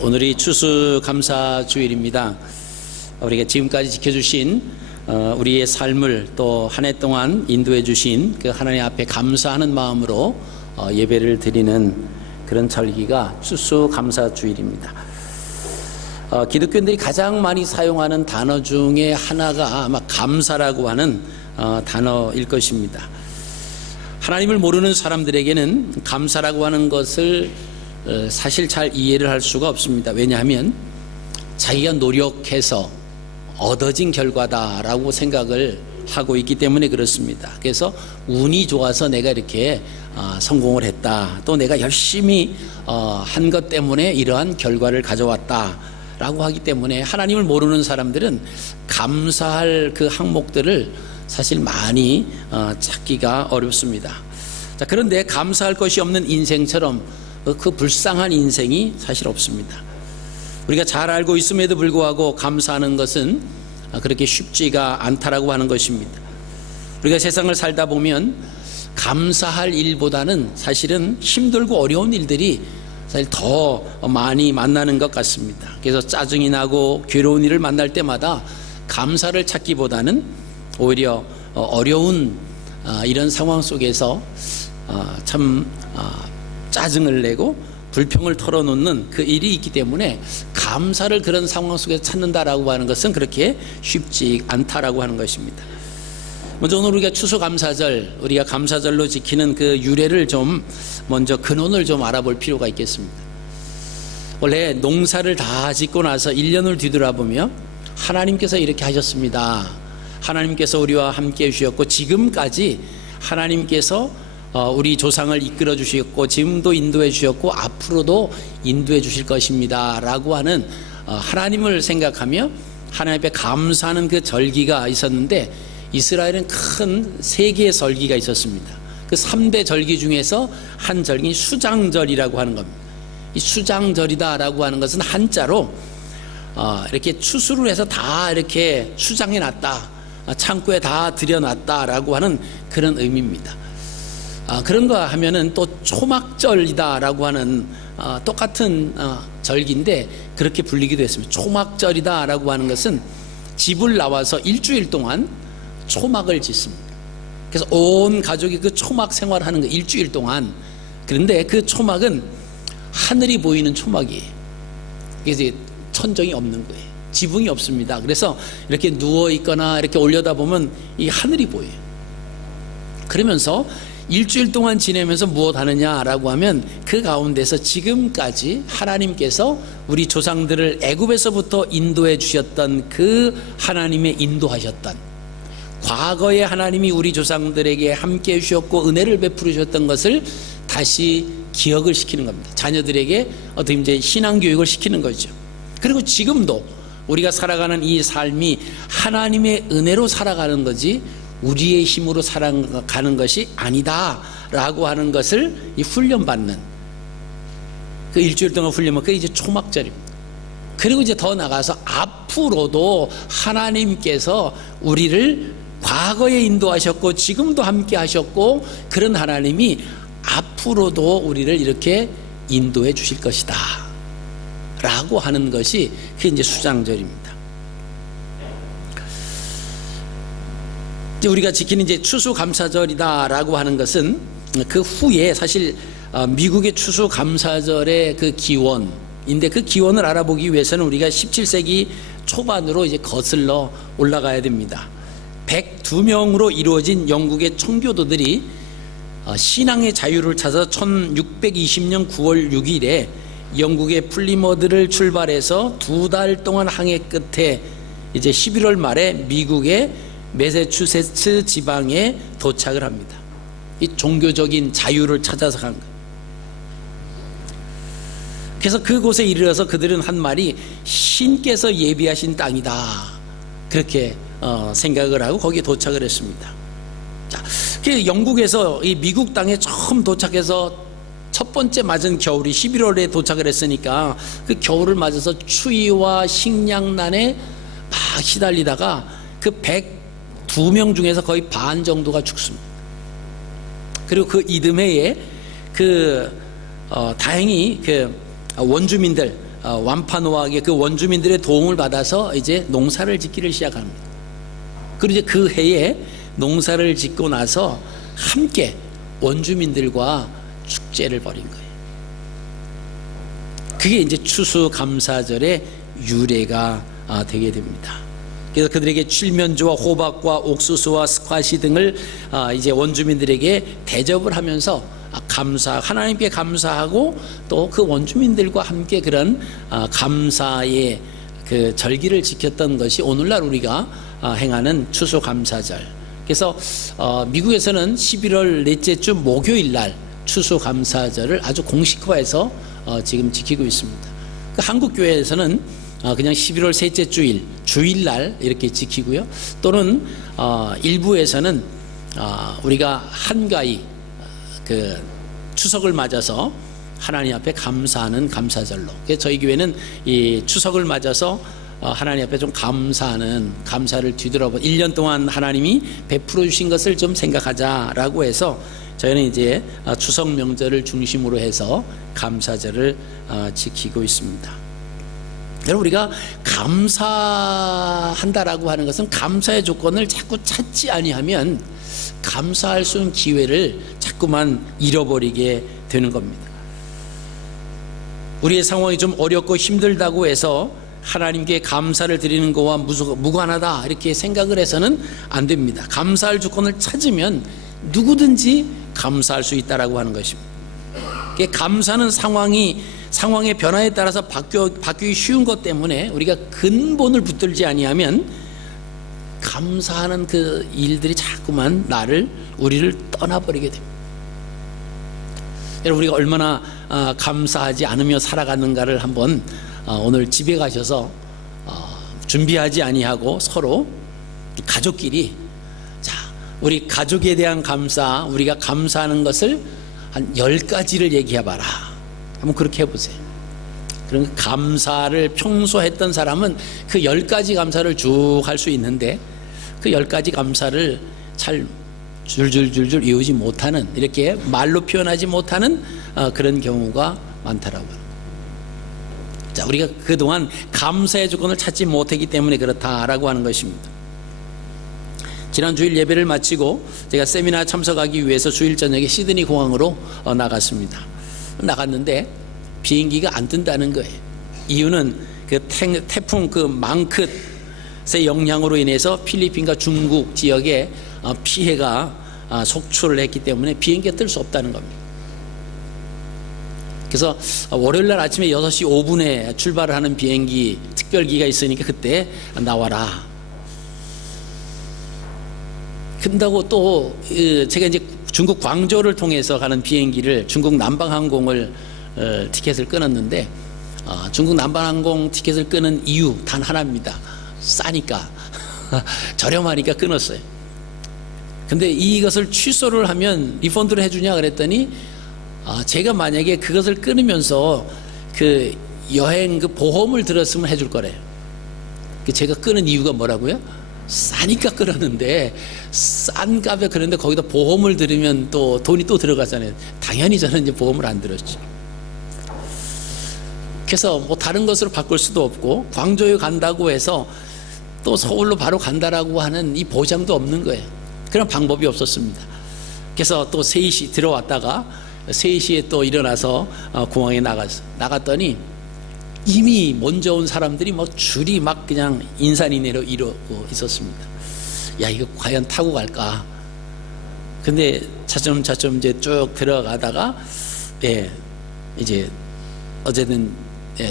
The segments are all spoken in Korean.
오늘이 추수감사주일입니다. 우리가 지금까지 지켜주신 우리의 삶을 또 한 해 동안 인도해 주신 그 하나님 앞에 감사하는 마음으로 예배를 드리는 그런 절기가 추수감사주일입니다. 기독교인들이 가장 많이 사용하는 단어 중에 하나가 아마 감사라고 하는 단어일 것입니다. 하나님을 모르는 사람들에게는 감사라고 하는 것을 사실 잘 이해를 할 수가 없습니다. 왜냐하면 자기가 노력해서 얻어진 결과다라고 생각을 하고 있기 때문에 그렇습니다. 그래서 운이 좋아서 내가 이렇게 성공을 했다, 또 내가 열심히 한 것 때문에 이러한 결과를 가져왔다라고 하기 때문에 하나님을 모르는 사람들은 감사할 그 항목들을 사실 많이 찾기가 어렵습니다. 자, 그런데 감사할 것이 없는 인생처럼 그 불쌍한 인생이 사실 없습니다. 우리가 잘 알고 있음에도 불구하고 감사하는 것은 그렇게 쉽지가 않다라고 하는 것입니다. 우리가 세상을 살다 보면 감사할 일보다는 사실은 힘들고 어려운 일들이 사실 더 많이 만나는 것 같습니다. 그래서 짜증이 나고 괴로운 일을 만날 때마다 감사를 찾기보다는 오히려 어려운 이런 상황 속에서 참 짜증을 내고 불평을 털어놓는 그 일이 있기 때문에 감사를 그런 상황 속에서 찾는다라고 하는 것은 그렇게 쉽지 않다라고 하는 것입니다. 먼저 오늘 우리가 추수감사절, 우리가 감사절로 지키는 그 유래를 좀 먼저 근원을 좀 알아볼 필요가 있겠습니다. 원래 농사를 다 짓고 나서 1년을 뒤돌아보며 하나님께서 이렇게 하셨습니다, 하나님께서 우리와 함께 해주셨고 지금까지 하나님께서 우리 조상을 이끌어 주셨고 지금도 인도해 주셨고 앞으로도 인도해 주실 것입니다 라고 하는 하나님을 생각하며 하나님 앞에 감사하는 그 절기가 있었는데, 이스라엘은 큰 3개의 절기가 있었습니다. 그 3대 절기 중에서 한 절기 수장절이라고 하는 겁니다. 이 수장절이다 라고 하는 것은 한자로 이렇게 추수를 해서 다 이렇게 수장해 놨다, 창고에 다 들여놨다 라고 하는 그런 의미입니다. 그런가 하면은 또 초막절이다 라고 하는 똑같은 절기인데 그렇게 불리기도 했습니다. 초막절이다 라고 하는 것은 집을 나와서 일주일 동안 초막을 짓습니다. 그래서 온 가족이 그 초막 생활하는 거 일주일 동안. 그런데 그 초막은 하늘이 보이는 초막이에요. 그래서 천정이 없는 거예요. 지붕이 없습니다. 그래서 이렇게 누워 있거나 이렇게 올려다보면 이 하늘이 보여요. 그러면서 일주일 동안 지내면서 무엇 하느냐라고 하면 그 가운데서 지금까지 하나님께서 우리 조상들을 애굽에서부터 인도해 주셨던 그 하나님의 인도하셨던, 과거에 하나님이 우리 조상들에게 함께 해주셨고 은혜를 베풀어 주셨던 것을 다시 기억을 시키는 겁니다. 자녀들에게 어떻게 이제 신앙교육을 시키는 거죠. 그리고 지금도 우리가 살아가는 이 삶이 하나님의 은혜로 살아가는 거지 우리의 힘으로 살아가는 것이 아니다 라고 하는 것을 이 훈련받는, 그 일주일 동안 훈련받는 그게 이제 초막절입니다. 그리고 이제 더 나가서 앞으로도 하나님께서 우리를 과거에 인도하셨고 지금도 함께 하셨고 그런 하나님이 앞으로도 우리를 이렇게 인도해 주실 것이다 라고 하는 것이 그게 이제 수장절입니다. 우리가 지키는 이제 추수감사절이다라고 하는 것은 그 후에 사실 미국의 추수감사절의 그 기원인데, 그 기원을 알아보기 위해서는 우리가 17세기 초반으로 이제 거슬러 올라가야 됩니다. 102명으로 이루어진 영국의 청교도들이 신앙의 자유를 찾아 1620년 9월 6일에 영국의 플리머드를 출발해서 2달 동안 항해 끝에 이제 11월 말에 미국의 매사추세츠 지방에 도착을 합니다. 이 종교적인 자유를 찾아서 간 거예요. 그래서 그곳에 이르러서 그들은 한 말이 신께서 예비하신 땅이다 그렇게 생각을 하고 거기에 도착을 했습니다. 자, 영국에서 이 미국 땅에 처음 도착해서 첫 번째 맞은 겨울이 11월에 도착을 했으니까 그 겨울을 맞아서 추위와 식량난에 막 시달리다가 그 102명 중에서 거의 반 정도가 죽습니다. 그리고 그 이듬해에 다행히 그 원주민들 완파노하게 그 원주민들의 도움을 받아서 이제 농사를 짓기를 시작합니다. 그리고 이제 그 해에 농사를 짓고 나서 함께 원주민들과 축제를 벌인 거예요. 그게 이제 추수감사절의 유래가 되게 됩니다. 그래서 그들에게 칠면조와 호박과 옥수수와 스쿼시 등을 이제 원주민들에게 대접을 하면서 하나님께 감사하고 또 그 원주민들과 함께 그런 감사의 그 절기를 지켰던 것이 오늘날 우리가 행하는 추수감사절. 그래서 미국에서는 11월 넷째 주 목요일 날 추수감사절을 아주 공식화해서 지금 지키고 있습니다. 한국 교회에서는 그냥 11월 셋째 주일 주일날 이렇게 지키고요. 또는 일부에서는 우리가 한가위 그 추석을 맞아서 하나님 앞에 감사하는 감사절로. 그래서 저희 교회는 이 추석을 맞아서 하나님 앞에 좀 감사하는, 감사를 뒤돌아보고 1년 동안 하나님이 베풀어 주신 것을 좀 생각하자라고 해서 저희는 이제 추석 명절을 중심으로 해서 감사절을 지키고 있습니다. 여러분, 우리가 감사한다라고 하는 것은 감사의 조건을 자꾸 찾지 아니하면 감사할 수 있는 기회를 자꾸만 잃어버리게 되는 겁니다. 우리의 상황이 좀 어렵고 힘들다고 해서 하나님께 감사를 드리는 것과 무관하다 이렇게 생각을 해서는 안 됩니다. 감사할 조건을 찾으면 누구든지 감사할 수 있다라고 하는 것입니다. 감사는 상황의 변화에 따라서 바뀌기 쉬운 것 때문에 우리가 근본을 붙들지 아니하면 감사하는 그 일들이 자꾸만 우리를 떠나버리게 됩니다. 여러분, 우리가 얼마나 감사하지 않으며 살아가는가를 한번 오늘 집에 가셔서 준비하지 아니하고 서로 가족끼리, 자, 우리 가족에 대한 감사, 우리가 감사하는 것을 한 10가지를 얘기해봐라. 한번 그렇게 해보세요. 그럼 감사를 평소 했던 사람은 그 10가지 감사를 쭉 할 수 있는데 그 10가지 감사를 잘 줄줄줄줄 이루지 못하는, 이렇게 말로 표현하지 못하는 그런 경우가 많더라고요. 자, 우리가 그동안 감사의 조건을 찾지 못했기 때문에 그렇다라고 하는 것입니다. 지난 주일 예배를 마치고 제가 세미나 참석하기 위해서 주일 저녁에 시드니 공항으로 나갔습니다. 나갔는데 비행기가 안 뜬다는 거예요. 이유는 그 태풍 그 망크의 영향으로 인해서 필리핀과 중국 지역에 피해가 속출을 했기 때문에 비행기가 뜰 수 없다는 겁니다. 그래서 월요일날 아침에 6시 5분에 출발을 하는 비행기 특별기가 있으니까 그때 나와라. 근다고 또 제가 이제 중국 광저우를 통해서 가는 비행기를 중국 남방항공을 티켓을 끊었는데 중국 남방항공 티켓을 끊은 이유 단 하나입니다. 싸니까 저렴하니까 끊었어요. 근데 이것을 취소를 하면 리펀드를 해주냐 그랬더니 제가 만약에 그것을 끊으면서 그 여행 그 보험을 들었으면 해줄 거래요. 제가 끊은 이유가 뭐라고요? 싸니까 끊었는데 싼 값에 그런데 거기다 보험을 들으면 또 돈이 또 들어가잖아요. 당연히 저는 이제 보험을 안 들었죠. 그래서 뭐 다른 것으로 바꿀 수도 없고 광저우 간다고 해서 또 서울로 바로 간다라고 하는 이 보장도 없는 거예요. 그런 방법이 없었습니다. 그래서 또 3시 들어왔다가 3시에 또 일어나서 공항에 나갔더니 이미 먼저 온 사람들이 뭐 줄이 막 그냥 인산인해로 이러고 있었습니다. 야, 이거 과연 타고 갈까? 근데 차츰 이제 쭉 들어가다가 이제 어제는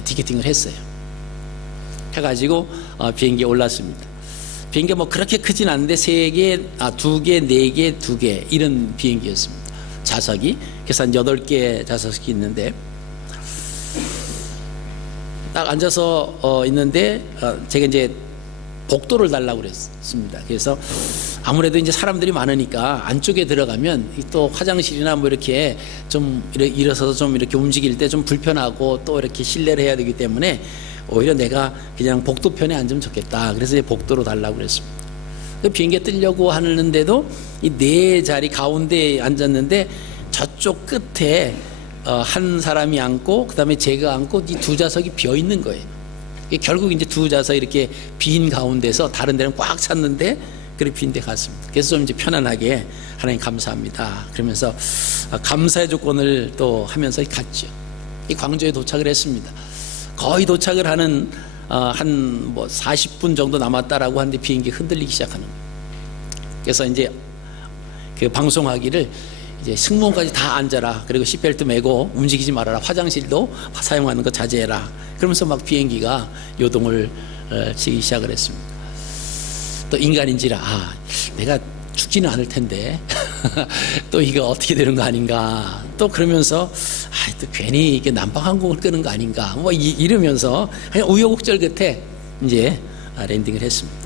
티켓팅을 했어요. 해가지고 비행기에 올랐습니다. 비행기가 뭐 그렇게 크진 않은데 2개, 4개, 2개 이런 비행기였습니다. 좌석이. 그래서 한 8개 좌석이 있는데 딱 앉아서 있는데 제가 이제 복도를 달라고 그랬습니다. 그래서 아무래도 이제 사람들이 많으니까 안쪽에 들어가면 또 화장실이나 뭐 이렇게 좀 일어서서 좀 이렇게 움직일 때 좀 불편하고 또 이렇게 실내를 해야 되기 때문에 오히려 내가 그냥 복도편에 앉으면 좋겠다. 그래서 이제 복도로 달라고 그랬습니다. 비행기에 뜨려고 하는데도 이 4자리 가운데에 앉았는데 저쪽 끝에 한 사람이 앉고 그다음에 제가 앉고 이 두 좌석이 비어 있는 거예요. 결국 이제 두 좌석 이렇게 빈 가운데서 다른 데는 꽉 찼는데 그렇게 빈 데 갔습니다. 그래서 좀 이제 편안하게 하나님 감사합니다 그러면서 감사의 조건을 또 하면서 갔죠. 이 광주에 도착을 했습니다. 거의 도착을 하는 한 뭐 40분 정도 남았다라고 하는데 비행기 흔들리기 시작하는 거예요. 그래서 이제 그 방송하기를 이제 승무원까지 다 앉아라, 그리고 시트벨트 매고 움직이지 말아라, 화장실도 사용하는 거 자제해라, 그러면서 막 비행기가 요동을 치기 시작을 했습니다. 또 인간인지라 내가 죽지는 않을 텐데 또 이거 어떻게 되는 거 아닌가, 또 그러면서 또 괜히 이게 난방항공을 끄는 거 아닌가 뭐 이러면서 그냥 우여곡절 끝에 이제 랜딩을 했습니다.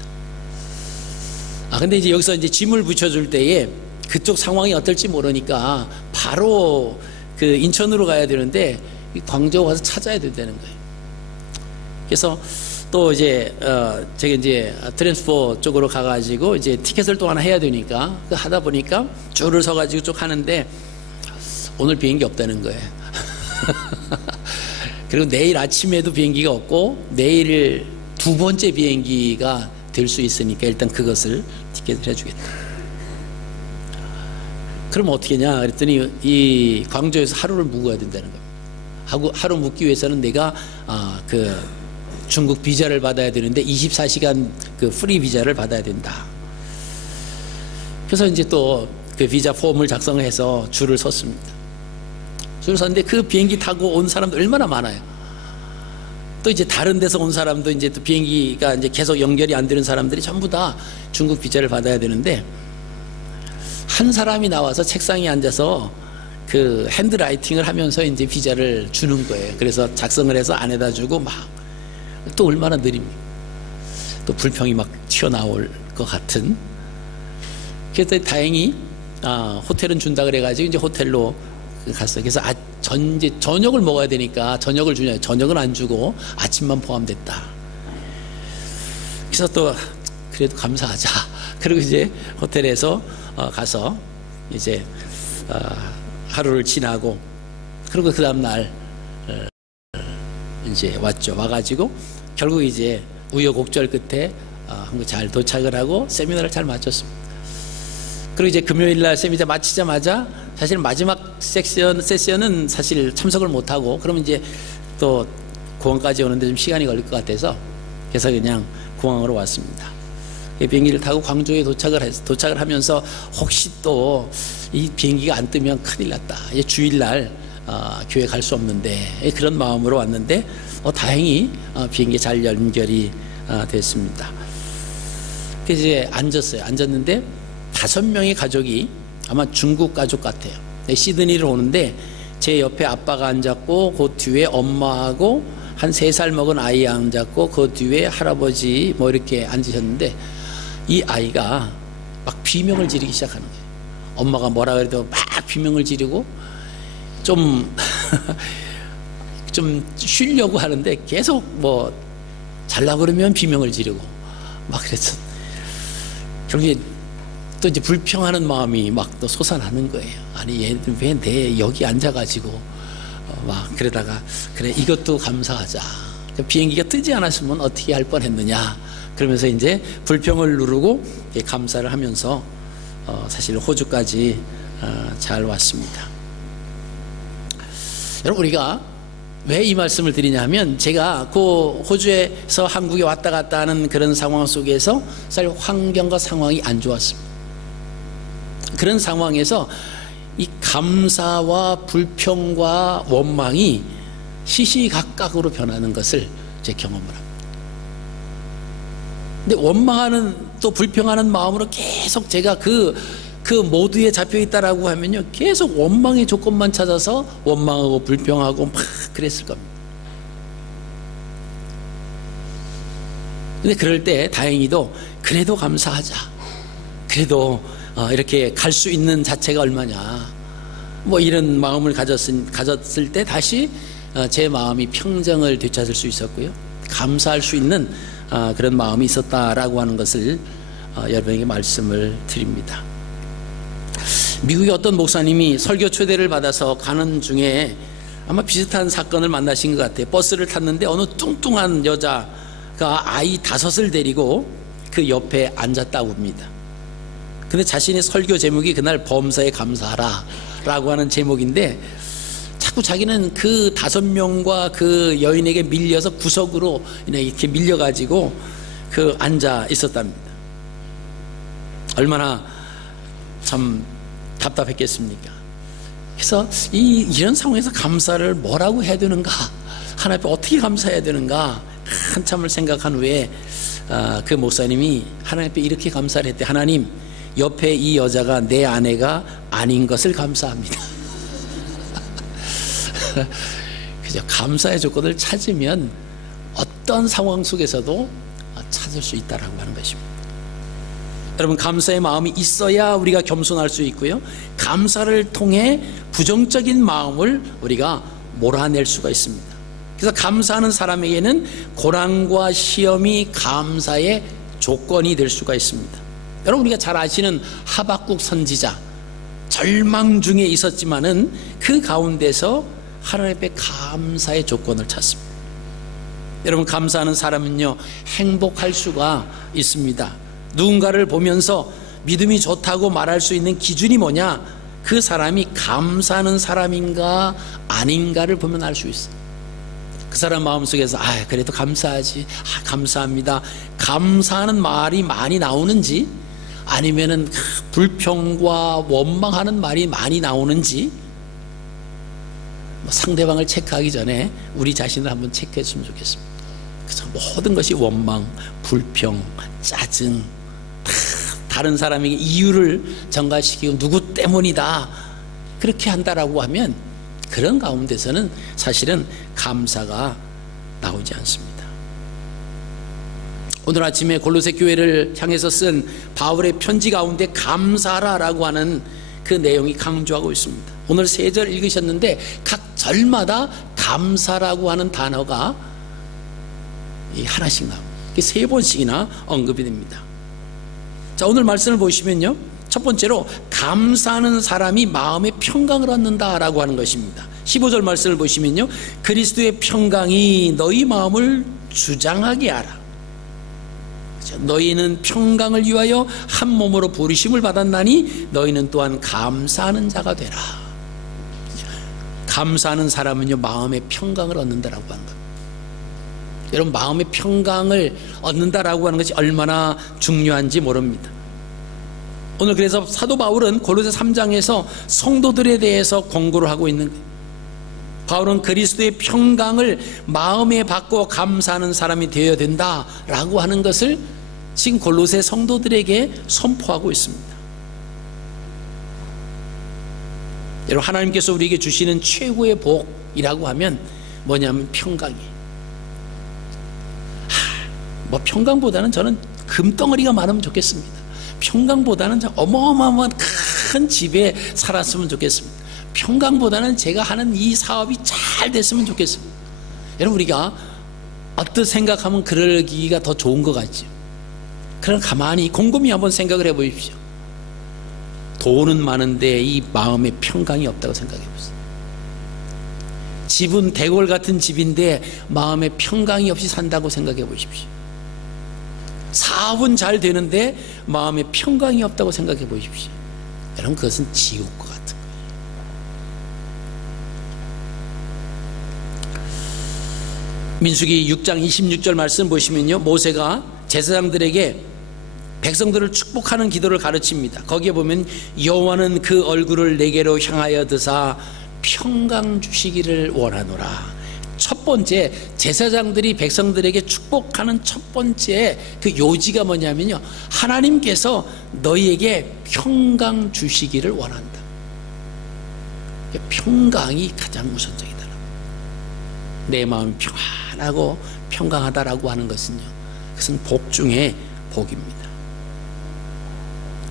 근데 이제 여기서 이제 짐을 붙여줄 때에 그쪽 상황이 어떨지 모르니까 바로 그 인천으로 가야 되는데 광주 가서 찾아야 된다는 거예요. 그래서 또 이제 제가 이제 트랜스포 쪽으로 가가지고 이제 티켓을 또 하나 해야 되니까 하다 보니까 줄을 서가지고 쭉 하는데 오늘 비행기 없다는 거예요. 그리고 내일 아침에도 비행기가 없고 내일 두 번째 비행기가 될 수 있으니까 일단 그것을 티켓을 해주겠다. 그럼 어떻게 하냐 그랬더니 이 광주에서 하루를 묵어야 된다는 거예요. 하루 묵기 위해서는 내가 그 중국 비자를 받아야 되는데 24시간 그 프리 비자를 받아야 된다. 그래서 이제 또 그 비자 폼을 작성해서 줄을 섰습니다. 줄을 섰는데 그 비행기 타고 온 사람도 얼마나 많아요. 또 이제 다른 데서 온 사람도 이제 또 비행기가 이제 계속 연결이 안 되는 사람들이 전부 다 중국 비자를 받아야 되는데 한 사람이 나와서 책상에 앉아서 그 핸드라이팅을 하면서 이제 비자를 주는 거예요. 그래서 작성을 해서 안에다 주고 막 또 얼마나 느립니까? 또 불평이 막 튀어나올 것 같은. 그래서 다행히 호텔은 준다 그래가지고 이제 호텔로 갔어요. 그래서 이제 저녁을 먹어야 되니까 저녁을 주냐, 저녁은 안 주고 아침만 포함됐다. 그래서 또 그래도 감사하자. 그리고 이제 호텔에서 가서 이제 하루를 지나고 그리고 그 다음 날 이제 왔죠. 와가지고 결국 이제 우여곡절 끝에 한국 잘 도착을 하고 세미나를 잘 마쳤습니다. 그리고 이제 금요일 날 세미나 마치자마자 사실 마지막 세션은 사실 참석을 못하고 그러면 이제 또 공항까지 오는데 좀 시간이 걸릴 것 같아서 그래서 그냥 공항으로 왔습니다. 비행기를 타고 광주에 도착을 하면서 혹시 또 이 비행기가 안 뜨면 큰일 났다. 주일날 교회 갈 수 없는데 그런 마음으로 왔는데 다행히 비행기 잘 연결이 됐습니다. 그래서 이제 앉았어요. 앉았는데 5명의 가족이 아마 중국 가족 같아요. 시드니를 오는데 제 옆에 아빠가 앉았고 그 뒤에 엄마하고 한 3살 먹은 아이 앉았고 그 뒤에 할아버지 뭐 이렇게 앉으셨는데 이 아이가 막 비명을 지르기 시작하는 거예요. 엄마가 뭐라 그래도 막 비명을 지르고 좀 쉬려고 하는데 계속 뭐 잘라 그러면 비명을 지르고 막 그래서 결국에 또 이제 불평하는 마음이 막 또 솟아나는 거예요. 아니 얘는 왜 내 여기 앉아가지고 막 그러다가 그래 이것도 감사하자. 비행기가 뜨지 않았으면 어떻게 할 뻔했느냐. 그러면서 이제 불평을 누르고 감사를 하면서 사실 호주까지 잘 왔습니다. 여러분 우리가 왜 이 말씀을 드리냐면 제가 그 호주에서 한국에 왔다 갔다 하는 그런 상황 속에서 사실 환경과 상황이 안 좋았습니다. 그런 상황에서 이 감사와 불평과 원망이 시시각각으로 변하는 것을 제 경험을 합니다. 근데 원망하는 또 불평하는 마음으로 계속 제가 그 모두에 잡혀 있다라고 하면요 계속 원망의 조건만 찾아서 원망하고 불평하고 막 그랬을 겁니다. 근데 그럴 때 다행히도 그래도 감사하자. 그래도 이렇게 갈 수 있는 자체가 얼마냐. 뭐 이런 마음을 가졌을 때 다시 제 마음이 평정을 되찾을 수 있었고요. 감사할 수 있는 그런 마음이 있었다라고 하는 것을 여러분에게 말씀을 드립니다. 미국의 어떤 목사님이 설교 초대를 받아서 가는 중에 아마 비슷한 사건을 만나신 것 같아요. 버스를 탔는데 어느 뚱뚱한 여자가 아이 5을 데리고 그 옆에 앉았다고 합니다. 근데 자신의 설교 제목이 그날 범사에 감사하라 라고 하는 제목인데, 자꾸 자기는 그 5명과 그 여인에게 밀려서 구석으로 이렇게 밀려가지고 그 앉아 있었답니다. 얼마나 참 답답했겠습니까? 그래서 이런 상황에서 감사를 뭐라고 해야 되는가, 하나님 앞에 어떻게 감사해야 되는가 한참을 생각한 후에 그 목사님이 하나님 앞에 이렇게 감사를 했대. 하나님, 옆에 이 여자가 내 아내가 아닌 것을 감사합니다. 그죠? 감사의 조건을 찾으면 어떤 상황 속에서도 찾을 수 있다라고 하는 것입니다. 여러분, 감사의 마음이 있어야 우리가 겸손할 수 있고요, 감사를 통해 부정적인 마음을 우리가 몰아낼 수가 있습니다. 그래서 감사하는 사람에게는 고난과 시험이 감사의 조건이 될 수가 있습니다. 여러분, 우리가 잘 아시는 하박국 선지자, 절망 중에 있었지만은 그 가운데서 하나님 앞에 감사의 조건을 찾습니다. 여러분, 감사하는 사람은요, 행복할 수가 있습니다. 누군가를 보면서 믿음이 좋다고 말할 수 있는 기준이 뭐냐? 그 사람이 감사하는 사람인가 아닌가를 보면 알 수 있어요. 그 사람 마음속에서 그래도 감사하지, 감사합니다, 감사하는 말이 많이 나오는지, 아니면은 불평과 원망하는 말이 많이 나오는지, 상대방을 체크하기 전에 우리 자신을 한번 체크했으면 좋겠습니다. 그래서 모든 것이 원망, 불평, 짜증, 다른 사람에게 이유를 전가시키고 누구 때문이다 그렇게 한다라고 하면, 그런 가운데서는 사실은 감사가 나오지 않습니다. 오늘 아침에 골로새 교회를 향해서 쓴 바울의 편지 가운데 감사하라라고 하는 그 내용이 강조하고 있습니다. 오늘 3절 읽으셨는데 각 절마다 감사라고 하는 단어가 하나씩 나옵니다. 3번씩이나 언급이 됩니다. 자, 오늘 말씀을 보시면요, 첫 번째로 감사하는 사람이 마음의 평강을 얻는다라고 하는 것입니다. 15절 말씀을 보시면요, 그리스도의 평강이 너희 마음을 주장하게 하라. 너희는 평강을 위하여 한 몸으로 부르심을 받았나니 너희는 또한 감사하는 자가 되라. 감사하는 사람은요, 마음의 평강을 얻는다라고 하는 겁니다. 여러분, 마음의 평강을 얻는다라고 하는 것이 얼마나 중요한지 모릅니다. 오늘 그래서 사도 바울은 골로새 3장에서 성도들에 대해서 권고를 하고 있는 거예요. 바울은 그리스도의 평강을 마음에 받고 감사하는 사람이 되어야 된다라고 하는 것을 지금 골로새 성도들에게 선포하고 있습니다. 여러분, 하나님께서 우리에게 주시는 최고의 복이라고 하면 뭐냐면 평강이에요. 평강보다는 저는 금덩어리가 많으면 좋겠습니다. 평강보다는 어마어마한 큰 집에 살았으면 좋겠습니다. 평강보다는 제가 하는 이 사업이 잘 됐으면 좋겠습니다. 여러분, 우리가 어떻게 생각하면 그러기가 더 좋은 것 같죠. 그럼 가만히 곰곰이 한번 생각을 해보십시오. 돈은 많은데 이 마음에 평강이 없다고 생각해 보세요. 집은 대궐 같은 집인데 마음에 평강이 없이 산다고 생각해 보십시오. 사업은 잘 되는데 마음에 평강이 없다고 생각해 보십시오. 여러분, 그것은 지옥과 같은 거예요. 민수기 6장 26절 말씀 보시면요, 모세가 제사장들에게 백성들을 축복하는 기도를 가르칩니다. 거기에 보면 여호와는 그 얼굴을 내게로 향하여 드사 평강 주시기를 원하노라. 첫 번째, 제사장들이 백성들에게 축복하는 첫 번째 그 요지가 뭐냐면요, 하나님께서 너희에게 평강 주시기를 원한다. 평강이 가장 우선적이다. 내 마음이 평안하고 평강하다라고 하는 것은요, 그것은 복 중에 복입니다.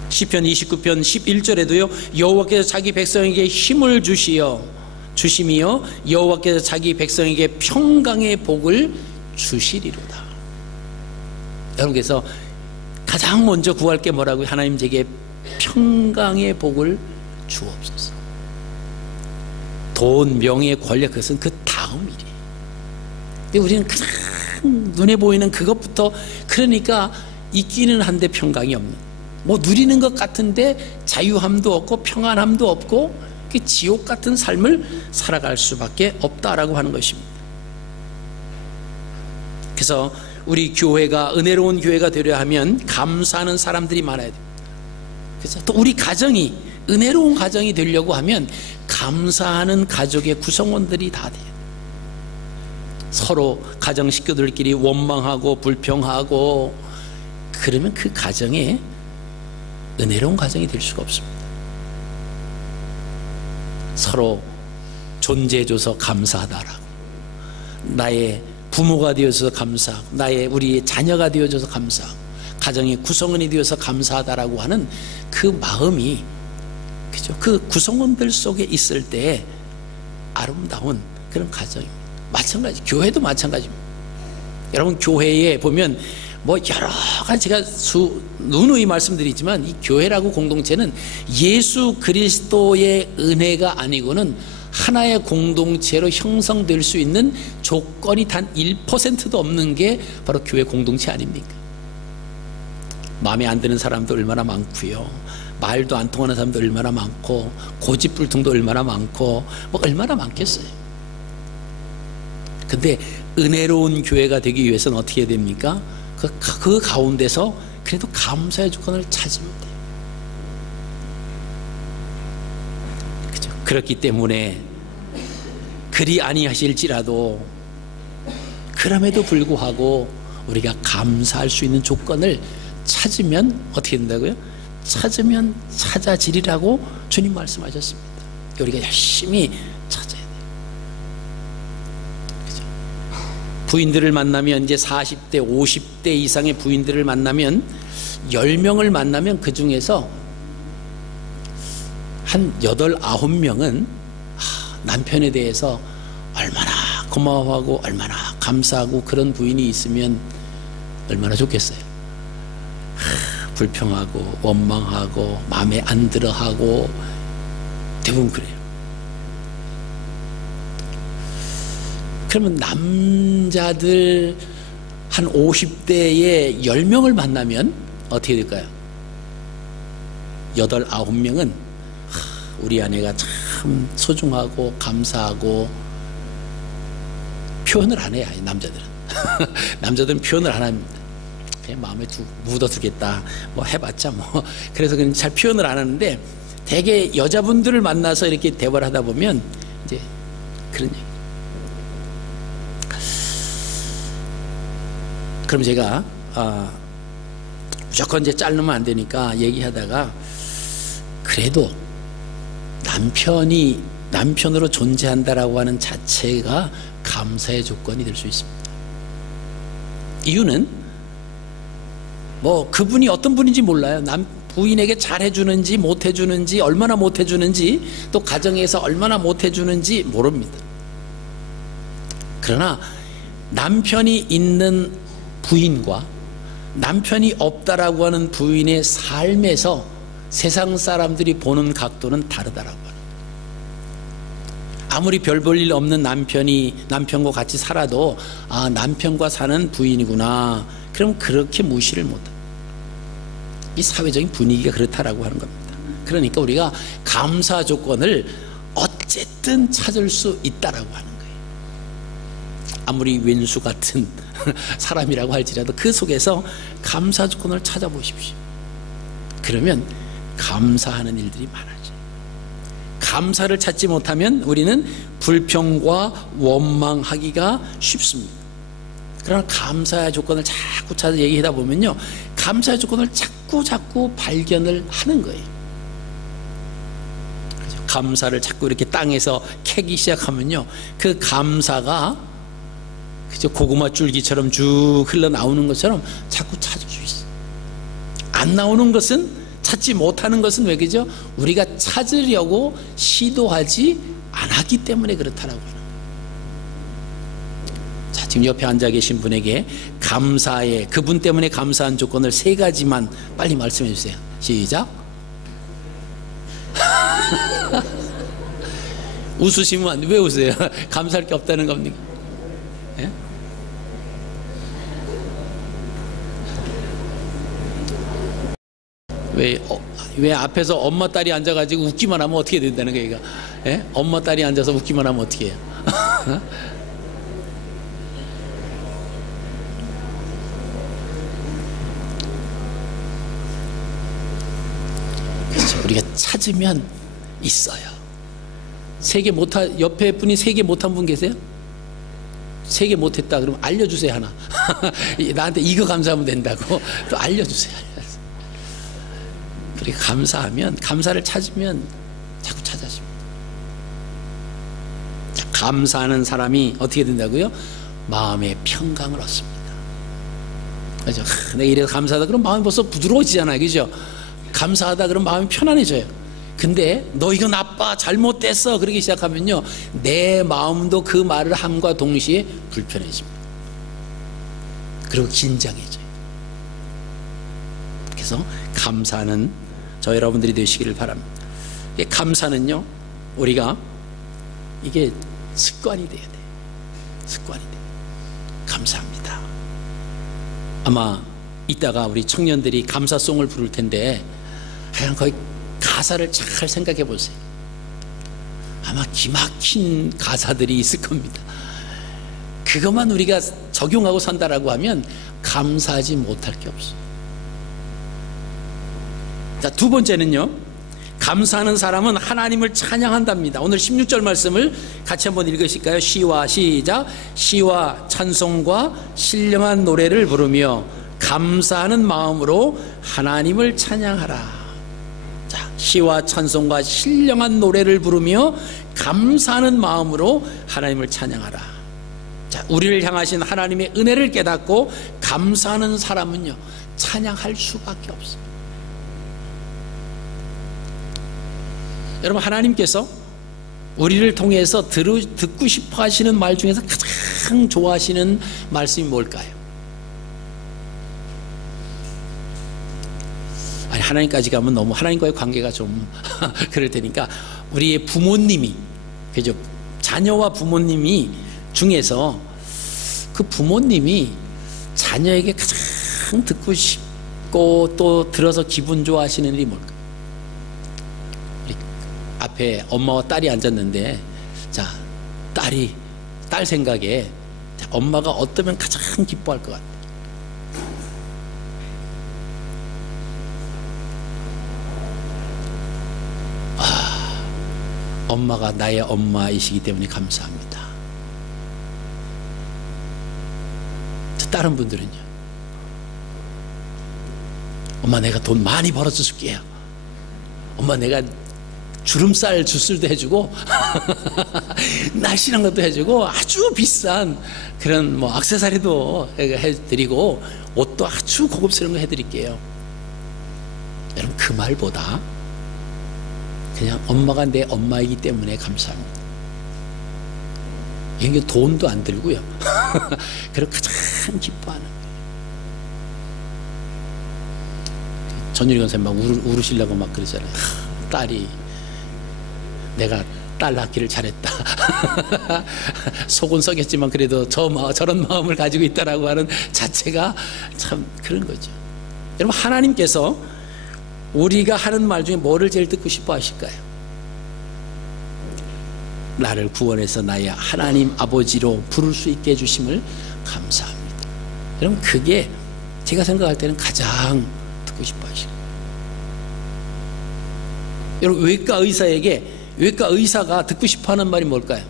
시편 29편 11절에도요, 여호와께서 자기 백성에게 힘을 주심이요 여호와께서 자기 백성에게 평강의 복을 주시리로다. 여러분께서 가장 먼저 구할 게 뭐라고요? 하나님 제게 평강의 복을 주옵소서. 돈, 명예, 권력, 그것은 그 다음 일이에요. 근데 우리는 가장 눈에 보이는 그것부터, 그러니까 있기는 한데 평강이 없는, 뭐 누리는 것 같은데 자유함도 없고 평안함도 없고 그 지옥 같은 삶을 살아갈 수밖에 없다라고 하는 것입니다. 그래서 우리 교회가 은혜로운 교회가 되려 하면 감사하는 사람들이 많아야 됩니다. 그래서 또 우리 가정이 은혜로운 가정이 되려고 하면 감사하는 가족의 구성원들이 다 돼요. 서로 가정 식구들끼리 원망하고 불평하고 그러면 그 가정에 은혜로운 가정이 될 수가 없습니다. 서로 존재해줘서 감사하다라고, 나의 부모가 되어서 감사하고, 우리의 자녀가 되어줘서 감사하고, 가정의 구성원이 되어서 감사하다라고 하는 그 마음이, 그죠? 그 구성원들 속에 있을 때 아름다운 그런 가정입니다. 마찬가지, 교회도 마찬가지입니다. 여러분, 교회에 보면 뭐 여러 가지, 제가 누누이 말씀드리지만 이 교회라고 공동체는 예수 그리스도의 은혜가 아니고는 하나의 공동체로 형성될 수 있는 조건이 단 1%도 없는 게 바로 교회 공동체 아닙니까? 마음에 안 드는 사람도 얼마나 많고요, 말도 안 통하는 사람도 얼마나 많고, 고집불통도 얼마나 많고, 뭐 얼마나 많겠어요. 근데 은혜로운 교회가 되기 위해서는 어떻게 해야 됩니까? 그 가운데서 그래도 감사의 조건을 찾으면 돼요. 그죠? 그렇기 때문에 그리 아니하실지라도 그럼에도 불구하고 우리가 감사할 수 있는 조건을 찾으면 어떻게 된다고요? 찾으면 찾아지리라고 주님 말씀하셨습니다. 우리가 열심히 찾아야 돼요. 그죠? 부인들을 만나면, 이제 40대 50대 이상의 부인들을 만나면 10명을 만나면 그 중에서 한 8, 9명은 남편에 대해서 얼마나 고마워하고 얼마나 감사하고 그런 부인이 있으면 얼마나 좋겠어요. 불평하고 원망하고 마음에 안 들어하고 대부분 그래요. 그러면 남자들 한 50대에 10명을 만나면 어떻게 될까요? 8, 9명은 우리 아내가 참 소중하고 감사하고, 표현을 안 해요. 남자들은 남자들은 표현을 안 합니다. 그냥 마음에 묻어두겠다, 뭐 해봤자 뭐, 그래서 그냥 잘 표현을 안 하는데, 대개 여자분들을 만나서 이렇게 대화를 하다 보면 이제 그런 얘기. 그럼 제가 무조건 이제 자르면 안 되니까 얘기하다가, 그래도 남편으로 존재한다라고 하는 자체가 감사의 조건이 될 수 있습니다. 이유는 뭐 그분이 어떤 분인지 몰라요. 부인에게 잘해주는지 못해주는지, 얼마나 못해주는지, 또 가정에서 얼마나 못해주는지 모릅니다. 그러나 남편이 있는 부인과 남편이 없다라고 하는 부인의 삶에서 세상 사람들이 보는 각도는 다르다라고 하는 거예요. 아무리 별 볼 일 없는 남편과 같이 살아도 남편과 사는 부인이구나, 그럼 그렇게 무시를 못해요. 이 사회적인 분위기가 그렇다라고 하는 겁니다. 그러니까 우리가 감사 조건을 어쨌든 찾을 수 있다라고 하는 거예요. 아무리 왼수 같은 사람이라고 할지라도 그 속에서 감사 조건을 찾아보십시오. 그러면 감사하는 일들이 많아져요. 감사를 찾지 못하면 우리는 불평과 원망하기가 쉽습니다. 그러나 감사의 조건을 자꾸 찾아 얘기하다 보면요, 감사의 조건을 자꾸 발견을 하는 거예요. 감사를 자꾸 이렇게 땅에서 캐기 시작하면요, 그 감사가 그저 고구마 줄기처럼 쭉 흘러나오는 것처럼 자꾸 찾을 수 있어요. 안 나오는 것은, 찾지 못하는 것은 왜 그죠? 우리가 찾으려고 시도하지 않았기 때문에 그렇다라고 하는 거예요. 자, 지금 옆에 앉아 계신 분에게 감사의, 그분 때문에 감사한 조건을 3가지만 빨리 말씀해 주세요. 시작. 웃으시면 안 돼. 왜 웃으세요? 감사할 게 없다는 겁니까? 예? 왜 앞에서 엄마 딸이 앉아가지고 웃기만 하면 어떻게 된다는 거예요? 예? 엄마 딸이 앉아서 웃기만 하면 어떻게 해요? 그렇죠. 우리가 찾으면 있어요. 옆에 분이 3개 못한 분 계세요? 3개 못했다 그러면 알려주세요. 하나. 나한테 이거 감사하면 된다고 또 알려주세요. 그렇게 감사하면, 감사를 찾으면 자꾸 찾아집니다. 자, 감사하는 사람이 어떻게 된다고요? 마음의 평강을 얻습니다. 그죠? 내가 이래서 감사하다 그럼 마음이 벌써 부드러워지잖아요. 그죠? 감사하다 그럼 마음이 편안해져요. 근데 너 이거 나빠, 잘못됐어 그러기 시작하면요, 내 마음도 그 말을 함과 동시에 불편해집니다. 그리고 긴장해져요. 그래서 감사는 저 여러분들이 되시기를 바랍니다. 감사는요, 우리가 이게 습관이 돼야 돼요. 습관이 돼요. 감사합니다. 아마 이따가 우리 청년들이 감사송을 부를 텐데 하여간 거의 가사를 잘 생각해 보세요. 아마 기막힌 가사들이 있을 겁니다. 그것만 우리가 적용하고 산다라고 하면 감사하지 못할 게 없어요. 자, 두 번째는요, 감사하는 사람은 하나님을 찬양한답니다. 오늘 16절 말씀을 같이 한번 읽으실까요? 시작. 시와 찬송과 신령한 노래를 부르며 감사하는 마음으로 하나님을 찬양하라. 자, 시와 찬송과 신령한 노래를 부르며 감사하는 마음으로 하나님을 찬양하라. 자, 우리를 향하신 하나님의 은혜를 깨닫고 감사하는 사람은요, 찬양할 수밖에 없어요. 여러분, 하나님께서 우리를 통해서 듣고 싶어 하시는 말 중에서 가장 좋아하시는 말씀이 뭘까요? 아니, 하나님까지 가면 너무 하나님과의 관계가 좀 그럴 테니까 우리의 부모님이, 그죠? 자녀와 부모님이 중에서 그 부모님이 자녀에게 가장 듣고 싶고 또 들어서 기분 좋아하시는 일이 뭘까요? 앞에 엄마와 딸이 앉았는데, 자, 딸 생각에 엄마가 어떠면 가장 기뻐할 것 같아요? 엄마가 나의 엄마이시기 때문에 감사합니다. 다른 분들은요, 엄마 내가 돈 많이 벌어서 줄게요. 엄마 내가 주름살 주술도 해주고 날씬한 것도 해주고 아주 비싼 그런 뭐 액세서리도 해드리고 옷도 아주 고급스러운 거 해드릴게요. 여러분, 그 말보다 그냥 엄마가 내 엄마이기 때문에 감사합니다. 이게 돈도 안 들고요. 그리고 가장 기뻐하는 거예요. 전율이 권사님 막 울으시려고 막 그러잖아요. 딸이 내가 딸 낳기를 잘했다. 속은 썩였지만 그래도 저런 마음을 가지고 있다라고 하는 자체가 참 그런 거죠. 여러분, 하나님께서 우리가 하는 말 중에 뭐를 제일 듣고 싶어 하실까요? 나를 구원해서 나의 하나님 아버지로 부를 수 있게 해주심을 감사합니다. 여러분, 그게 제가 생각할 때는 가장 듣고 싶어 하시고, 여러분, 외과 의사가 듣고 싶어 하는 말이 뭘까요?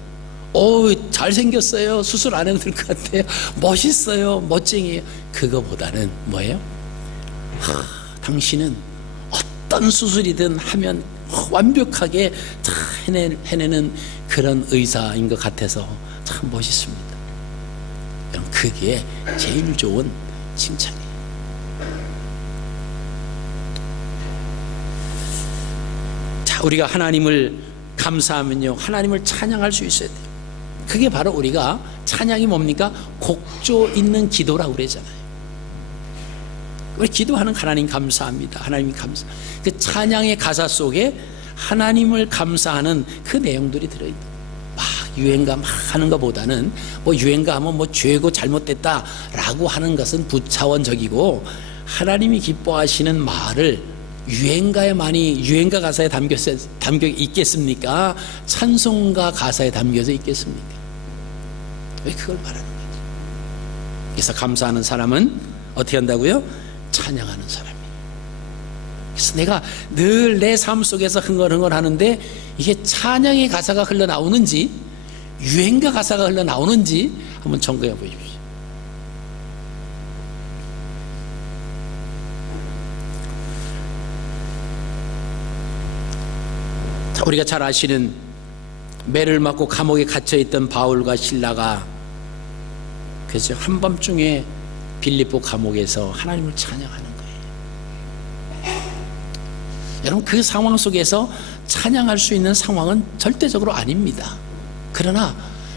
잘생겼어요. 수술 안 해도 될 것 같아요. 멋있어요. 멋쟁이에요. 그거보다는 뭐예요? 당신은 어떤 수술이든 하면 완벽하게 다 해내는 그런 의사인 것 같아서 참 멋있습니다. 그게 제일 좋은 칭찬이에요. 자, 우리가 하나님을 감사하면요, 하나님을 찬양할 수 있어야 돼요. 그게 바로 우리가 찬양이 뭡니까? 곡조 있는 기도라고 그러잖아요. 우리 기도하는 하나님 감사합니다. 하나님 감사. 그 찬양의 가사 속에 하나님을 감사하는 그 내용들이 들어있다. 유행가 막 하는 것보다는 뭐 유행가 하면 뭐 죄고 잘못됐다라고 하는 것은 부차원적이고, 하나님이 기뻐하시는 말을 유행가에 많이, 유행가 가사에 담겨 있겠습니까? 찬송가 가사에 담겨져 있겠습니까? 왜 그걸 말하는 거지? 그래서 감사하는 사람은 어떻게 한다고요? 찬양하는 사람이에요. 그래서 내가 늘 내 삶 속에서 흥얼흥얼 하는데 이게 찬양의 가사가 흘러나오는지 유행가 가사가 흘러나오는지 한번 점검해 보십시오. 우리가 잘 아시는, 매를 맞고 감옥에 갇혀있던 바울과 실라가 그죠, 한밤중에 빌립보 감옥에서 하나님을 찬양하는 거예요. 여러분, 그 상황 속에서 찬양할 수 있는 상황은 절대적으로 아닙니다. 그러나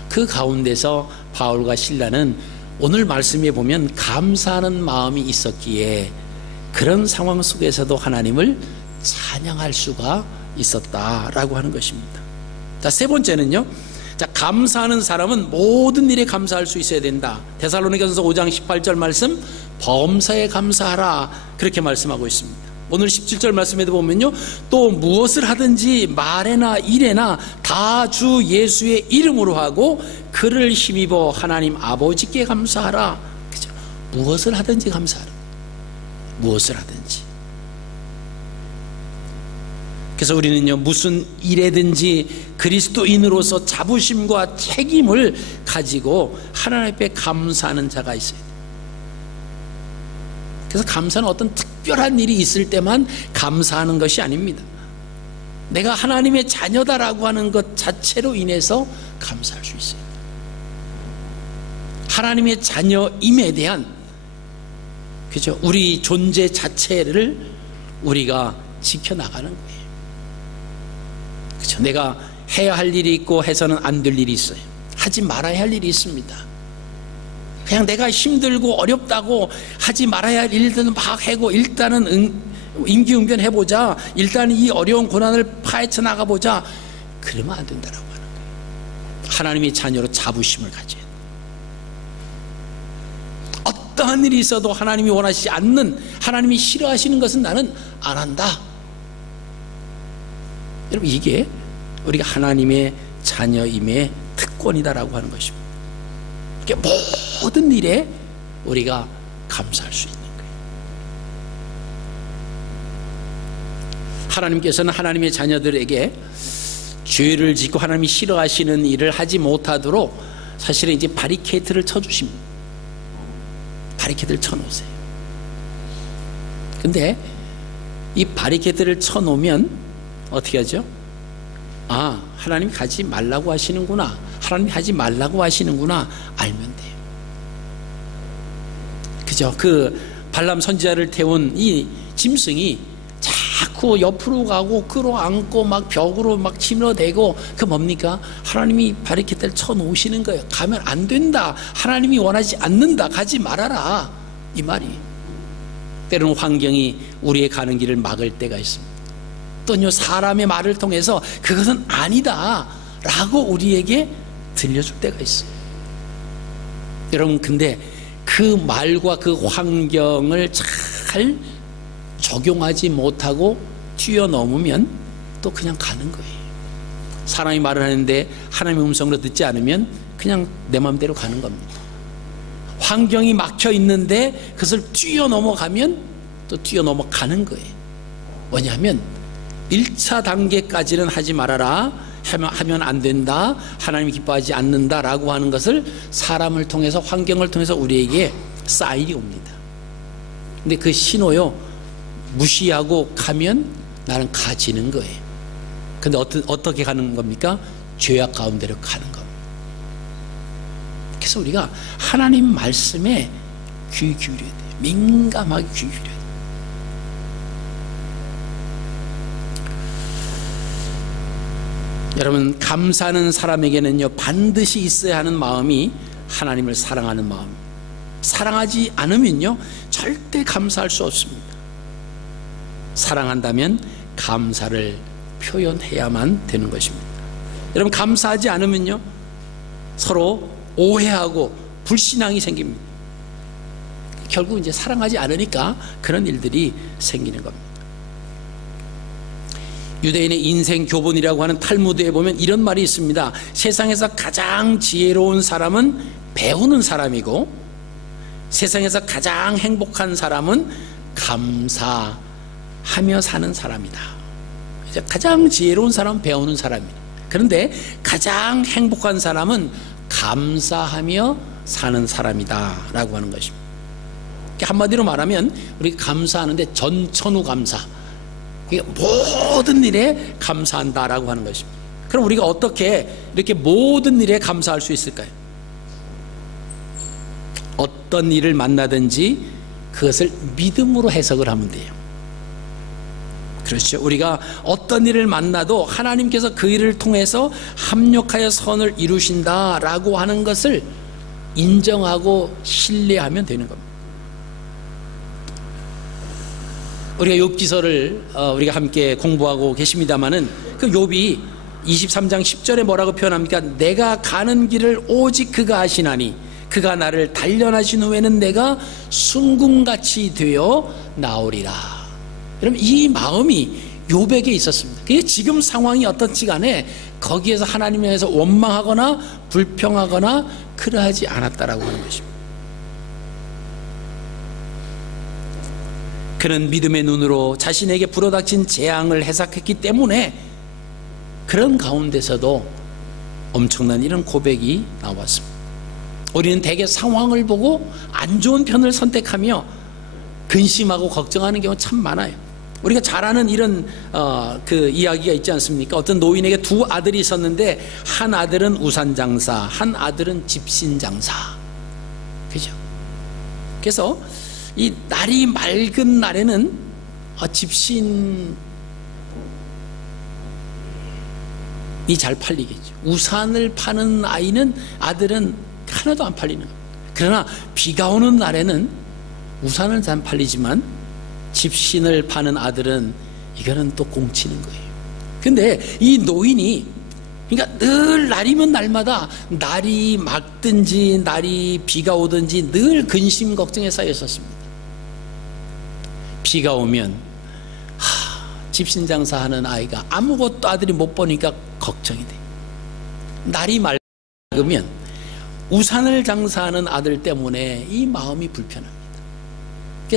그 가운데서 바울과 실라는 오늘 말씀에 보면 감사하는 마음이 있었기에 그런 상황 속에서도 하나님을 찬양할 수가 있었다라고 하는 것입니다. 자, 세 번째는요, 자, 감사하는 사람은 모든 일에 감사할 수 있어야 된다. 데살로니가전서 5장 18절 말씀, 범사에 감사하라, 그렇게 말씀하고 있습니다. 오늘 17절 말씀에도 보면요, 또 무엇을 하든지 말에나 일에나 다 주 예수의 이름으로 하고 그를 힘입어 하나님 아버지께 감사하라. 그죠? 무엇을 하든지 감사하라. 무엇을 하든지. 그래서 우리는요, 무슨 일에든지 그리스도인으로서 자부심과 책임을 가지고 하나님 앞에 감사하는 자가 있어야 돼요. 그래서 감사는 어떤 특별한 일이 있을 때만 감사하는 것이 아닙니다. 내가 하나님의 자녀다라고 하는 것 자체로 인해서 감사할 수 있어요. 하나님의 자녀임에 대한, 그죠, 우리 존재 자체를 우리가 지켜나가는 거예요. 그렇죠? 내가 해야 할 일이 있고 해서는 안 될 일이 있어요. 하지 말아야 할 일이 있습니다. 그냥 내가 힘들고 어렵다고 하지 말아야 할 일들은 막 하고 일단은 임기응변 해보자, 일단 이 어려운 고난을 파헤쳐 나가보자, 그러면 안 된다라고 하는 거예요. 하나님의 자녀로 자부심을 가져야 돼요. 어떠한 일이 있어도 하나님이 원하시지 않는, 하나님이 싫어하시는 것은 나는 안 한다. 여러분, 이게 우리가 하나님의 자녀임의 특권이다라고 하는 것입니다. 모든 일에 우리가 감사할 수 있는 거예요. 하나님께서는 하나님의 자녀들에게 죄를 짓고 하나님이 싫어하시는 일을 하지 못하도록 사실은 이제 바리케이트를 쳐주십니다. 바리케이트를 쳐놓으세요. 근데 이 바리케이트를 쳐놓으면 어떻게 하죠? 아, 하나님이 가지 말라고 하시는구나, 하나님이 하지 말라고 하시는구나 알면 돼요. 그죠? 그 발람 선지자를 태운 이 짐승이 자꾸 옆으로 가고 끌어안고 막 벽으로 막 치밀어대고, 그 뭡니까? 하나님이 바리케이트를 쳐놓으시는 거예요. 가면 안 된다, 하나님이 원하지 않는다, 가지 말아라, 이 말이. 때로는 환경이 우리의 가는 길을 막을 때가 있습니다. 또는 사람의 말을 통해서 그것은 아니다 라고 우리에게 들려줄 때가 있어요. 여러분, 근데 그 말과 그 환경을 잘 적용하지 못하고 뛰어넘으면 또 그냥 가는 거예요. 사람이 말을 하는데 하나님의 음성으로 듣지 않으면 그냥 내 마음대로 가는 겁니다. 환경이 막혀 있는데 그것을 뛰어넘어가면 또 뛰어넘어가는 거예요. 뭐냐면 1차 단계까지는 하지 말아라, 하면 안 된다, 하나님이 기뻐하지 않는다라고 하는 것을 사람을 통해서, 환경을 통해서 우리에게 사인이 옵니다. 근데 그 신호요, 무시하고 가면 나는 가지는 거예요. 근데 어떻게 가는 겁니까? 죄악 가운데로 가는 겁니다. 그래서 우리가 하나님 말씀에 귀 기울여야 돼요. 민감하게 귀 기울여야 돼요. 여러분, 감사하는 사람에게는요, 반드시 있어야 하는 마음이 하나님을 사랑하는 마음. 사랑하지 않으면요, 절대 감사할 수 없습니다. 사랑한다면 감사를 표현해야만 되는 것입니다. 여러분, 감사하지 않으면요, 서로 오해하고 불신앙이 생깁니다. 결국 이제 사랑하지 않으니까 그런 일들이 생기는 겁니다. 유대인의 인생 교본이라고 하는 탈무드에 보면 이런 말이 있습니다. 세상에서 가장 지혜로운 사람은 배우는 사람이고, 세상에서 가장 행복한 사람은 감사하며 사는 사람이다. 가장 지혜로운 사람은 배우는 사람이다. 그런데 가장 행복한 사람은 감사하며 사는 사람이다 라고 하는 것입니다. 한마디로 말하면 우리가 감사하는데 전천후 감사, 모든 일에 감사한다라고 하는 것입니다. 그럼 우리가 어떻게 이렇게 모든 일에 감사할 수 있을까요? 어떤 일을 만나든지 그것을 믿음으로 해석을 하면 돼요. 그렇죠. 우리가 어떤 일을 만나도 하나님께서 그 일을 통해서 합력하여 선을 이루신다라고 하는 것을 인정하고 신뢰하면 되는 겁니다. 우리가 욥기서를 우리가 함께 공부하고 계십니다마는 그 욥이 23장 10절에 뭐라고 표현합니까? 내가 가는 길을 오직 그가 아시나니 그가 나를 단련하신 후에는 내가 순금같이 되어 나오리라. 여러분, 이 마음이 욥에게 있었습니다. 그게 지금 상황이 어떻지 간에 거기에서 하나님에 대해서 원망하거나 불평하거나 그러하지 않았다라고 하는 것입니다. 그는 믿음의 눈으로 자신에게 불어닥친 재앙을 해석했기 때문에 그런 가운데서도 엄청난 이런 고백이 나왔습니다. 우리는 대개 상황을 보고 안 좋은 편을 선택하며 근심하고 걱정하는 경우가 참 많아요. 우리가 잘 아는 이런 그 이야기가 있지 않습니까? 어떤 노인에게 두 아들이 있었는데 한 아들은 우산장사, 한 아들은 집신장사. 그죠? 그래서 이 날이 맑은 날에는 집신이 잘 팔리겠죠. 우산을 파는 아들은 하나도 안 팔리는 겁니다. 그러나 비가 오는 날에는 우산은 잘 팔리지만 집신을 파는 아들은 이거는 또 공치는 거예요. 근데 이 노인이 그러니까 늘 날이면 날마다 날이 맑든지 날이 비가 오든지 늘 근심 걱정에 쌓여 있었습니다. 비가 오면 집신장사 하는 아이가 아무것도 아들이 못 보니까 걱정이 돼. 날이 맑으면 우산을 장사하는 아들 때문에 이 마음이 불편합니다.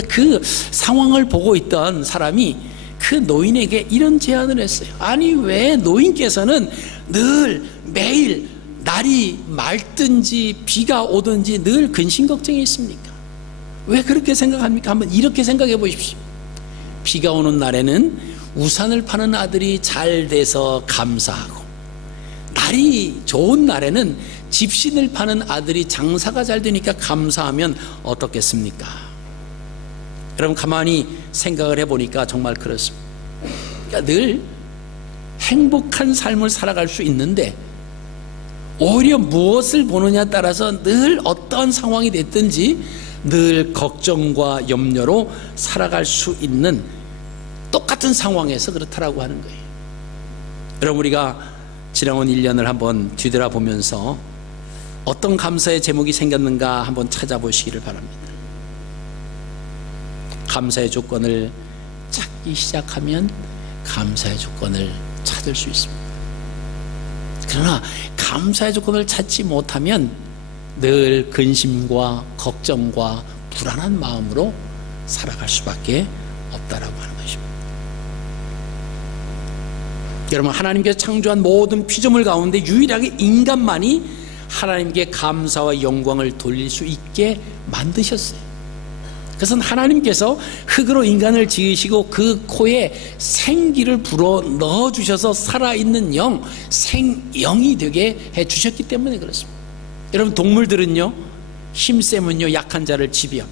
그 상황을 보고 있던 사람이 그 노인에게 이런 제안을 했어요. 아니, 왜 노인께서는 늘 매일 날이 맑든지 비가 오든지 늘 근심 걱정이 있습니까? 왜 그렇게 생각합니까? 한번 이렇게 생각해 보십시오. 비가 오는 날에는 우산을 파는 아들이 잘 돼서 감사하고, 날이 좋은 날에는 집신을 파는 아들이 장사가 잘 되니까 감사하면 어떻겠습니까? 여러분, 가만히 생각을 해보니까 정말 그렇습니다. 그러니까 늘 행복한 삶을 살아갈 수 있는데 오히려 무엇을 보느냐에 따라서 늘 어떤 상황이 됐든지 늘 걱정과 염려로 살아갈 수 있는 똑같은 상황에서 그렇다라고 하는 거예요. 여러분, 우리가 지나온 1년을 한번 뒤돌아보면서 어떤 감사의 제목이 생겼는가 한번 찾아보시기를 바랍니다. 감사의 조건을 찾기 시작하면 감사의 조건을 찾을 수 있습니다. 그러나 감사의 조건을 찾지 못하면 늘 근심과 걱정과 불안한 마음으로 살아갈 수밖에 없다라고 하는 것입니다. 여러분, 하나님께서 창조한 모든 피조물 가운데 유일하게 인간만이 하나님께 감사와 영광을 돌릴 수 있게 만드셨어요. 그것은 하나님께서 흙으로 인간을 지으시고 그 코에 생기를 불어 넣어주셔서 살아있는 영, 생영이 되게 해주셨기 때문에 그렇습니다. 여러분, 동물들은요, 힘세면요 약한 자를 지배요.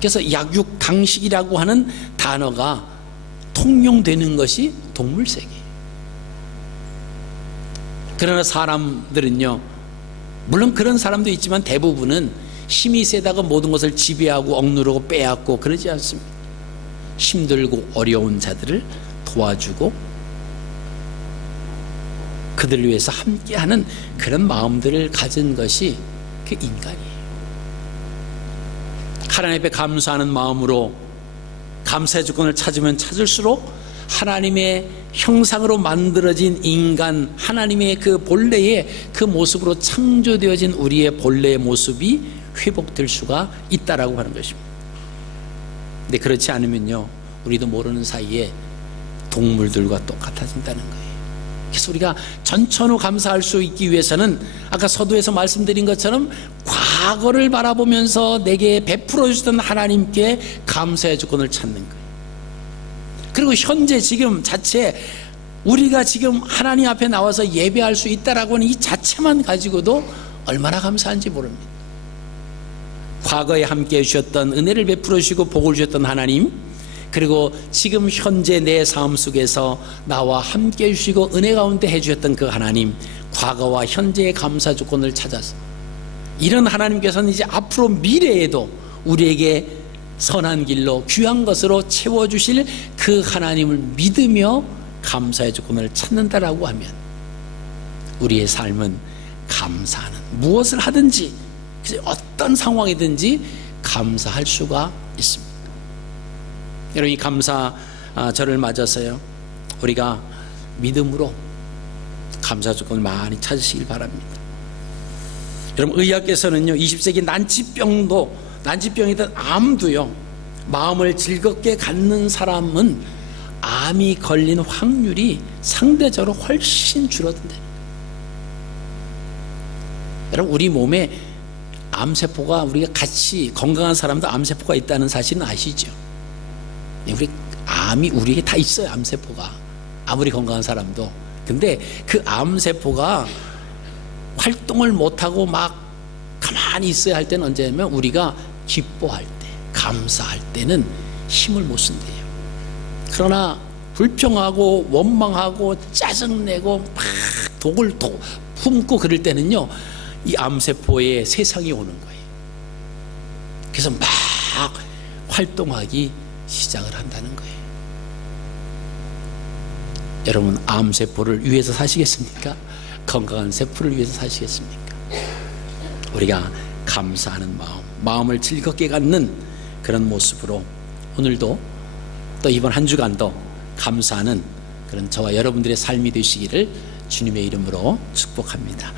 그래서 약육강식이라고 하는 단어가 통용되는 것이 동물 세계예요. 그러나 사람들은요, 물론 그런 사람도 있지만 대부분은 힘이 세다가 모든 것을 지배하고 억누르고 빼앗고 그러지 않습니다. 힘들고 어려운 자들을 도와주고 그들을 위해서 함께하는 그런 마음들을 가진 것이 그 인간이에요. 하나님 앞에 감사하는 마음으로 감사의 조건을 찾으면 찾을수록 하나님의 형상으로 만들어진 인간, 하나님의 그 본래의 그 모습으로 창조되어진 우리의 본래의 모습이 회복될 수가 있다라고 하는 것입니다. 근데 그렇지 않으면요, 우리도 모르는 사이에 동물들과 똑같아진다는 거예요. 그래서 우리가 전천후 감사할 수 있기 위해서는 아까 서두에서 말씀드린 것처럼 과거를 바라보면서 내게 베풀어 주셨던 하나님께 감사의 조건을 찾는 거예요. 그리고 현재 지금 자체 우리가 지금 하나님 앞에 나와서 예배할 수 있다라고 하는 이 자체만 가지고도 얼마나 감사한지 모릅니다. 과거에 함께해 주셨던, 은혜를 베풀어 주시고 복을 주셨던 하나님, 그리고 지금 현재 내 삶 속에서 나와 함께해 주시고 은혜 가운데 해주셨던 그 하나님, 과거와 현재의 감사 조건을 찾아서 이런 하나님께서는 이제 앞으로 미래에도 우리에게 선한 길로 귀한 것으로 채워주실 그 하나님을 믿으며 감사의 조건을 찾는다라고 하면 우리의 삶은 감사하는, 무엇을 하든지 어떤 상황이든지 감사할 수가 있습니다. 여러분, 이 감사절을 맞아서요, 우리가 믿음으로 감사 조건을 많이 찾으시길 바랍니다. 여러분, 의학계에서는요 20세기 난치병이든 암도요, 마음을 즐겁게 갖는 사람은 암이 걸린 확률이 상대적으로 훨씬 줄어든대요. 여러분, 우리 몸에 암세포가, 우리가 같이 건강한 사람도 암세포가 있다는 사실은 아시죠? 우리 암이 우리에게 다 있어요. 암세포가 아무리 건강한 사람도. 근데 그 암세포가 활동을 못하고 막 가만히 있어야 할 때는 언제냐면 우리가 기뻐할 때, 감사할 때는 힘을 못 쓴대요. 그러나 불평하고 원망하고 짜증내고 막 독을 품고 그럴 때는요, 이 암세포에 세상이 오는 거예요. 그래서 막 활동하기 시작을 한다는 거예요. 여러분, 암세포를 위해서 사시겠습니까? 건강한 세포를 위해서 사시겠습니까? 우리가 감사하는 마음을 즐겁게 갖는 그런 모습으로 오늘도 또 이번 한 주간도 감사하는 그런 저와 여러분들의 삶이 되시기를 주님의 이름으로 축복합니다.